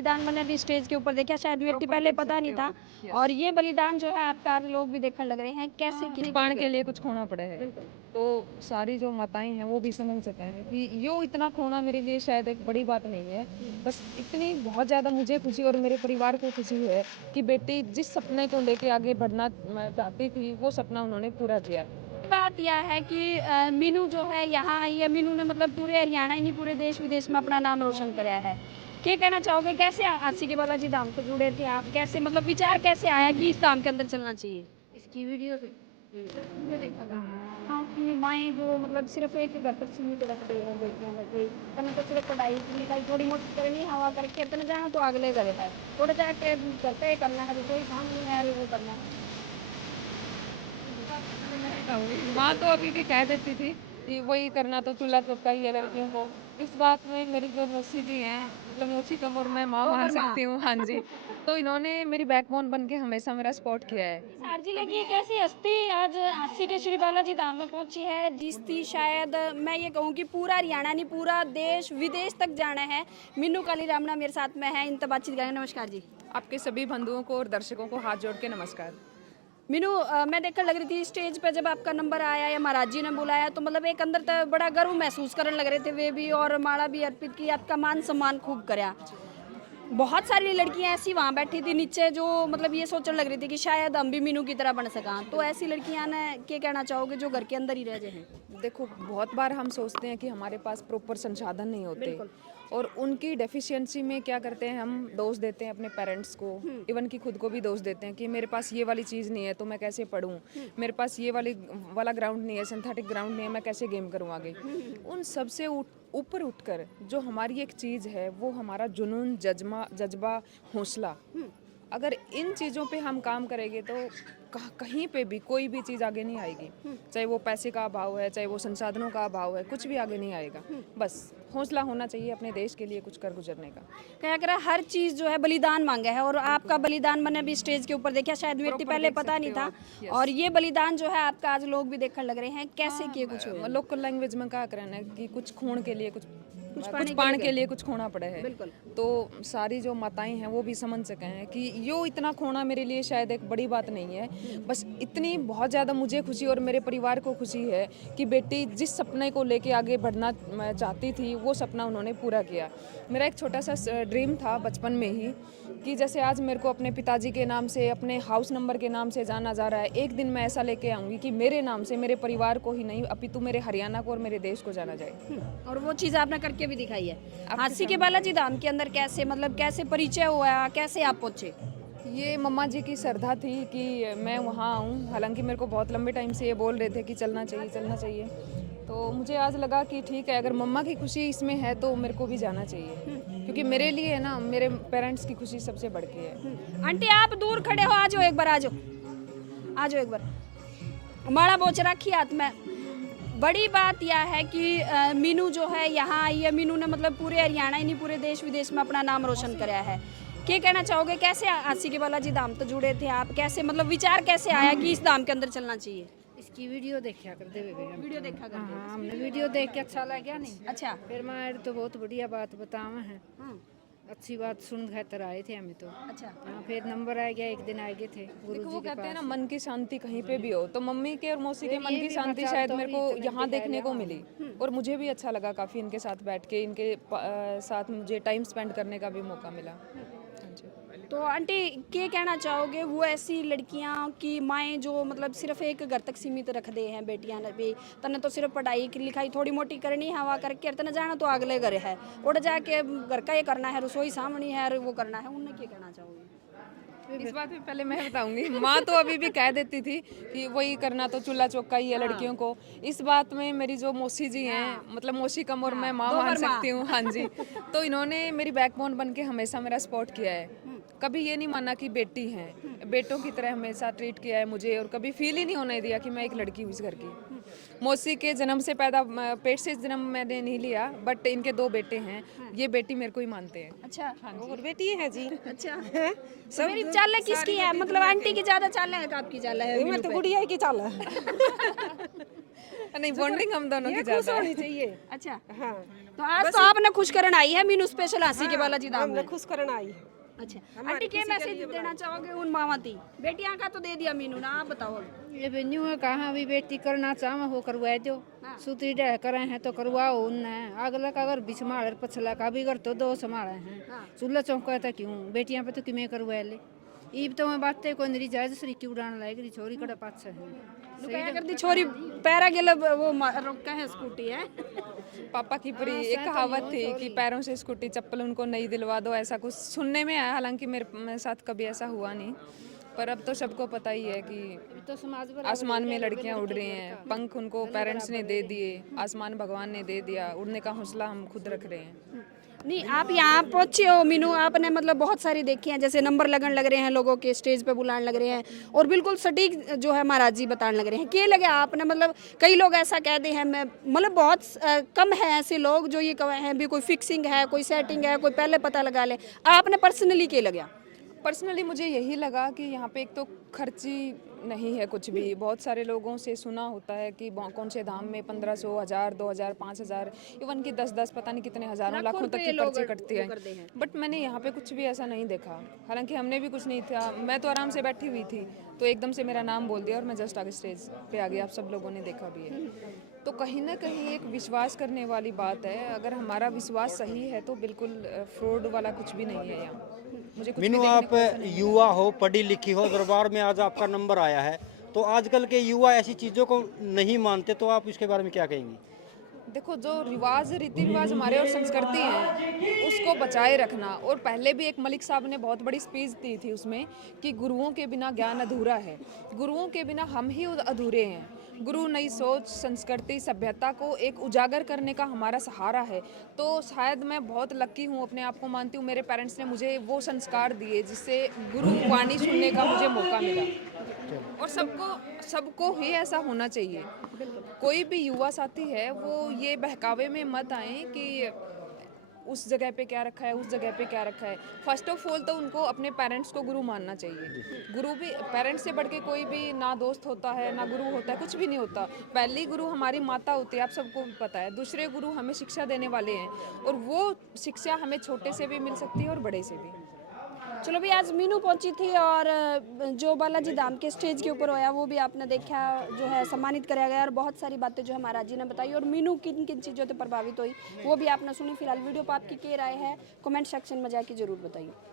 बलिदान मैंने अभी स्टेज के ऊपर देखा, शायद व्यक्ति पहले पता नहीं था। और ये बलिदान जो है आपका लोग भी देखने लग रहे हैं, कैसे कुछ पाने के लिए कुछ खोना पड़ा है। तो सारी जो माताएं हैं वो भी समझ सकते हैं कि यो इतना खोना मेरे लिए शायद एक बड़ी बात नहीं है। बस इतनी बहुत ज़्यादा मुझे खुशी और मेरे परिवार को खुशी है कि बेटी जिस सपने को लेके आगे बढ़ना चाहती थी वो सपना उन्होंने पूरा किया। बात यह है कि मीनू जो है यहाँ आई है, मीनू ने मतलब पूरे हरियाणा ही नहीं पूरे देश विदेश में अपना नाम रोशन कराया है। क्या कहना चाहोगे, कैसे अस्सी के बालाजी धाम से जुड़े थे आप, कैसे मतलब विचार कैसे आया कि इस धाम के अंदर चलना चाहिए? इसकी वीडियो देखा था। हाँ कि माएँ जो मतलब सिर्फ एक घर तक सीमित रखते हैं बेटियों में से, तने तो सिर्फ पढ़ाई लिखाई थोड़ी मोटी करनी हवा करके तने जहाँ तो अगले करे था, थोड़ा जाके घर पे करना है, कोई काम नहीं है वो करना है। माँ तो अभी भी कह देती थी कि वही करना तो चूल्हा चौका ही है लड़कियों को। इस बात में मेरी जो मौसी जी हैं, मतलब मौसी कम और मैं माँ मान सकती हूँ। हाँ जी, तो इन्होंने मेरी बैकबोन बन के हमेशा मेरा सपोर्ट किया है। सर जी लेकिन एक ऐसी हस्ती आज अस्सी के श्री बालाजी धाम में पहुंची है जिसकी शायद मैं ये कहूँ कि पूरा हरियाणा नहीं पूरा देश विदेश तक जाना है। मीनू काली रामना मेरे साथ में है, इनसे बातचीत करेंगे। नमस्कार जी। आपके सभी बंधुओं को और दर्शकों को हाथ जोड़ के नमस्कार। मीनू मैं देखकर लग रही थी स्टेज पे जब आपका नंबर आया या महाराज जी ने बुलाया तो मतलब एक अंदर तो बड़ा गर्व महसूस करने लग रहे थे वे भी, और माला भी अर्पित की, आपका मान सम्मान खूब कराया। बहुत सारी लड़कियां ऐसी वहाँ बैठी थी नीचे जो मतलब ये सोचने लग रही थी कि शायद हम भी मीनू की तरह बन सका, तो ऐसी लड़कियां ने क्या कहना चाहोगे जो घर के अंदर ही रह जाए? देखो, बहुत बार हम सोचते हैं कि हमारे पास प्रॉपर संसाधन नहीं होते और उनकी डेफिशिएंसी में क्या करते हैं, हम दोष देते हैं अपने पेरेंट्स को, इवन कि खुद को भी दोष देते हैं कि मेरे पास ये वाली चीज़ नहीं है तो मैं कैसे पढूं, मेरे पास ये वाला ग्राउंड नहीं है, सिंथेटिक ग्राउंड नहीं है, मैं कैसे गेम करूं आगे। उन सबसे ऊपर उठकर जो हमारी एक चीज़ है वो हमारा जुनून, जज्बा, हौसला। अगर इन चीज़ों पे हम काम करेंगे तो कहीं पे भी कोई भी चीज़ आगे नहीं आएगी। चाहे वो पैसे का अभाव है, चाहे वो संसाधनों का अभाव है, कुछ भी आगे नहीं आएगा। बस हौसला होना चाहिए अपने देश के लिए कुछ कर गुजरने का। क्या कह रहा है, हर चीज जो है बलिदान मांगा है, और आपका बलिदान मैंने अभी स्टेज के ऊपर देखा, शायद व्यक्ति पहले पता नहीं था। और ये बलिदान जो है आपका आज लोग भी देखने लग रहे हैं, कैसे किए कुछ हुए? लोकल लैंग्वेज में क्या करना है कि कुछ खोने के लिए कुछ पाने के लिए कुछ खोना पड़ा है। बिल्कुल। तो सारी जो माताएं हैं वो भी समझ सके हैं कि यो इतना खोना मेरे लिए शायद एक बड़ी बात नहीं है। बस इतनी बहुत ज़्यादा मुझे खुशी और मेरे परिवार को खुशी है कि बेटी जिस सपने को लेके आगे बढ़ना चाहती थी वो सपना उन्होंने पूरा किया। मेरा एक छोटा सा ड्रीम था बचपन में ही कि जैसे आज मेरे को अपने पिताजी के नाम से, अपने हाउस नंबर के नाम से जाना जा रहा है, एक दिन मैं ऐसा लेके आऊँगी कि मेरे नाम से मेरे परिवार को ही नहीं अपितु मेरे हरियाणा को और मेरे देश को जाना जाए। और वो चीज़ आपने करके भी दिखाई है। अस्सी के बालाजी धाम के अंदर कैसे मतलब कैसे परिचय हुआ, कैसे आप पहुँचे? ये मम्मा जी की श्रद्धा थी कि मैं वहाँ आऊँ। हालांकि मेरे को बहुत लंबे टाइम से ये बोल रहे थे कि चलना चाहिए। तो मुझे आज लगा कि ठीक है, अगर मम्मा की खुशी इसमें है तो मेरे को भी जाना चाहिए, क्योंकि मेरे लिए है ना, मेरे पेरेंट्स की खुशी सबसे बढ़ के है। आंटी आप दूर खड़े हो, आ जाओ एक बार, आ जाओ एक बार। माला बोच रखी हाथ में। बड़ी बात यह है कि मीनू जो है यहाँ आई है, मीनू ने मतलब पूरे हरियाणा ही नहीं पूरे देश विदेश में अपना नाम रोशन कराया है। क्या कहना चाहोगे, कैसे अस्सी के बालाजी धाम तो जुड़े थे आप, कैसे मतलब विचार कैसे आया कि इस धाम के अंदर चलना चाहिए? इसकी वीडियो देखा करते हुए वीडियो देखा करते हैं। हाँ, हमने वीडियो देख के अच्छा लगा नहीं। अच्छा। फिर मैं तो बहुत बढ़िया बात बतावा है, अच्छी बात सुन खातर आए थे हमें तो। अच्छा। हाँ, फिर नंबर आ गया, एक दिन आ गए थे देखो, गुरु वो जी के कहते हैं ना, पास। मन की शांति कहीं पे भी हो, तो मम्मी के और मौसी के मन ये की भी शांति मतलब शायद तो मेरे भी को इतना यहाँ दिखाया देखने को ना। मिली। और मुझे भी अच्छा लगा काफ़ी इनके साथ बैठ के, इनके साथ मुझे टाइम स्पेंड करने का भी मौका मिला। हाँ जी। तो आंटी क्या कहना चाहोगे, वो ऐसी लड़कियां की माएँ जो मतलब सिर्फ एक घर तक सीमित रख दे हैं बेटियां ने भी, तने तो सिर्फ पढ़ाई लिखाई थोड़ी मोटी करनी हवा करके तने जाना तो अगले घर है, उड़ जाके घर का ये करना है, रसोई सामनी है, वो करना है, उन्हें क्या कहना चाहोगे? इस बात में पहले मैं बताऊंगी, माँ तो अभी भी कह देती थी कि वही करना तो चूल्हा चौका ही है लड़कियों को। इस बात में मेरी जो मौसी जी हैं, मतलब मौसी कम और मैं माँ मान सकती हूँ। हाँ जी, तो इन्होंने मेरी बैकबोन बन के हमेशा मेरा सपोर्ट किया है। कभी ये नहीं माना कि बेटी हैं, बेटों की तरह हमेशा ट्रीट किया है मुझे, और कभी फील ही नहीं होने दिया कि मैं एक लड़की हूँ इस घर की। मौसी के जन्म से पेट से जन्म मैंने नहीं लिया, बट इनके 2 बेटे हैं, ये बेटी मेरे को ही मानते हैं। अच्छा। हाँ जी। और बेटी है जी। अच्छा। तो मेरी चाल किसकी है, मतलब आंटी की ज्यादा चाल है आपकी चाल है? मैं तो गुड़िया की चाल है। नहीं, बॉन्डिंग हम दोनों की ज्यादा है। चाहिए। अच्छा। हाँ, तो आज तो आपने खुश करन आई है मीनू स्पेशल हासी के बालाजी धाम हमने में। खुश करना आई है। अच्छा आंटी क्या मैसेज देना चाहोगे उन मामाती बेटियां का तो दे दिया मीनू ना, आप बताओ अब। ये बेन्यू है कहाँ अभी बेटी करना चाहो हो करवा दो। सूत्री डह करे हैं तो करवाओ उनने। अगला का अगर बिछमाड़ पछला का भी कर तो दो संभाले हैं। चूल्हा चौंका था क्यों बेटियां पे तो किमें करवा ले। ईब तो मैं बातें कोई नहीं जायज सरी क्यों उड़ान लायक री छोरी कड़ा पाछ है। लुकाया कर दी छोरी पैरा गेल वो रोका है स्कूटी है। पापा की पूरी एक कहावत थी कि पैरों से स्कूटी चप्पल उनको नहीं दिलवा दो, ऐसा कुछ सुनने में आया। हालांकि मेरे साथ कभी ऐसा हुआ नहीं, पर अब तो सबको पता ही है कि तो समाज पर आसमान में लड़कियां उड़ रही हैं। पंख उनको पेरेंट्स ने दे दिए, आसमान भगवान ने दे दिया, उड़ने का हौसला हम खुद रख रहे हैं। नहीं आप यहाँ पहुंचे हो मीनू, आपने मतलब बहुत सारी देखी हैं, जैसे नंबर लगन लग रहे हैं लोगों के, स्टेज पे बुलाने लग रहे हैं और बिल्कुल सटीक जो है महाराज जी बताने लग रहे हैं। क्या लगे आपने, मतलब कई लोग ऐसा कहते हैं, मैं मतलब बहुत कम है ऐसे लोग जो ये कहे हैं भी कोई फिक्सिंग है, कोई सेटिंग है, कोई पहले पता लगा ले। आपने पर्सनली क्या लगा? पर्सनली मुझे यही लगा कि यहाँ पे एक तो खर्ची नहीं है कुछ भी। बहुत सारे लोगों से सुना होता है कि कौन से धाम में 1500, 1000, 2000, 5000, इवन कि 10-10 पता नहीं कितने हजारों लाखों तक की पर्ची कटती है। बट मैंने यहाँ पे कुछ भी ऐसा नहीं देखा। हालांकि हमने भी कुछ नहीं था, मैं तो आराम से बैठी हुई थी, तो एकदम से मेरा नाम बोल दिया और मैं जस्ट आगे स्टेज पे आ गई। आप सब लोगों ने देखा भी है। तो कहीं ना कहीं एक विश्वास करने वाली बात है। अगर हमारा विश्वास सही है तो बिल्कुल फ्रॉड वाला कुछ भी नहीं है यहाँ। मुझे कुछ भी मीनू, देखने आप को ऐसा नहीं युवा हो, पढ़ी लिखी हो, दरबार में आज आपका नंबर आया है, तो आजकल के युवा ऐसी चीज़ों को नहीं मानते, तो आप इसके बारे में क्या कहेंगी? देखो, जो रिवाज रीति रिवाज हमारे और संस्कृति हैं उसको बचाए रखना। और पहले भी एक मलिक साहब ने बहुत बड़ी स्पीच दी थी उसमें कि गुरुओं के बिना ज्ञान अधूरा है, गुरुओं के बिना हम ही अधूरे हैं। गुरु नई सोच, संस्कृति, सभ्यता को एक उजागर करने का हमारा सहारा है। तो शायद मैं बहुत लकी हूँ, अपने आप को मानती हूँ। मेरे पेरेंट्स ने मुझे वो संस्कार दिए जिससे गुरु वाणी सुनने का मुझे मौका मिला। और सबको ही ऐसा होना चाहिए। कोई भी युवा साथी है वो ये बहकावे में मत आए कि उस जगह पे क्या रखा है, उस जगह पे क्या रखा है। फर्स्ट ऑफ ऑल तो उनको अपने पेरेंट्स को गुरु मानना चाहिए। गुरु भी पेरेंट्स से बढ़ के कोई भी ना दोस्त होता है ना गुरु होता है, कुछ भी नहीं होता। पहली गुरु हमारी माता होती है, आप सबको भी पता है। दूसरे गुरु हमें शिक्षा देने वाले हैं और वो शिक्षा हमें छोटे से भी मिल सकती है और बड़े से भी। चलो भी आज मीनू पहुंची थी और जो बालाजी धाम के स्टेज के ऊपर होया वो भी आपने देखा, जो है सम्मानित कराया गया और बहुत सारी बातें जो है महाराज जी ने बताई और मीनू किन किन चीज़ों से प्रभावित हुई वो भी आपने सुनी। फिलहाल वीडियो पर आपकी क्या राय है कमेंट सेक्शन में जाके जरूर बताइए।